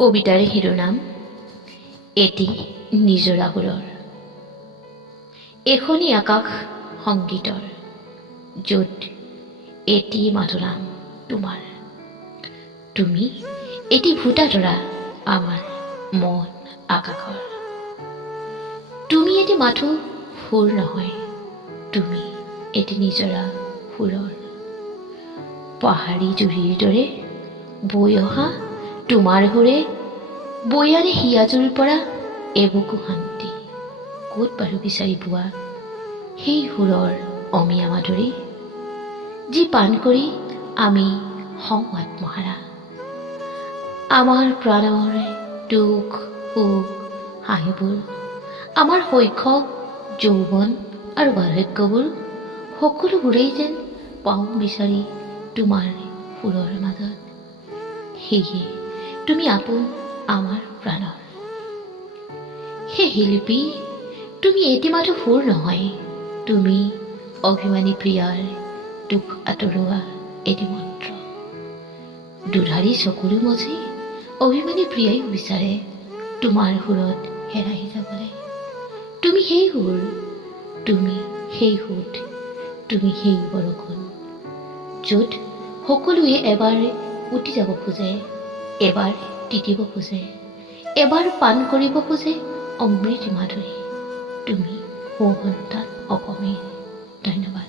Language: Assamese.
কবিতাৰ শিৰোনাম এটি নিজৰা সুৰৰ। এখনি আকাশ সংগীতৰ, য'ত এটি মাথো নাম তোমাৰ। তুমি এটি ভূটা তৰা আমাৰ মন আকাশৰ। তুমি এটি মাথো সুৰ নহয়, তুমি এটি নিজৰা সুৰৰ। পাহাৰী জুৰিৰ দৰে বৈ অহা তোমাৰ সুৰে বৈয়াৰে হিয়াজুৰ পৰা এবুকু শান্তি। ক'ত বাৰু বিচাৰি পোৱা সেই সুৰৰ অমিয়া মাধুৰী, যি পান কৰি আমি হওঁ আত্মহাৰা। আমাৰ প্ৰাণৰ দুখ সুখ হাঁহিবোৰ, আমাৰ শৈশৱ যৌৱন আৰু বাৰ্ধক্যবোৰ, সকলোবোৰেই যেন পাওঁ বিচাৰি তোমাৰ সুৰৰ মাজত। সেয়ে তুমি আপোন আমাৰ প্ৰাণৰ। হে শিল্পী, তুমি এটি মাথো সুৰ নহয়, তুমি অভিমানী প্ৰিয়াৰ দুখ আঁতৰোৱা এটি মন্ত্ৰ। দুধাৰি চকুৰো মজি অভিমানী প্ৰিয়াই বিচাৰে তোমাৰ সুৰত হেৰাই যাবলৈ। তুমি সেই সুৰ, তুমি সেই সুত, তুমি সেই বৰষুণ, য'ত সকলোৱে এবাৰ উটি যাব খোজে, এবাৰ তিতিব খোজে, এবাৰ পান কৰিব খোজে অমৃত মাধুৰী। তুমি সু সন্তান অসমীৰ। ধন্যবাদ।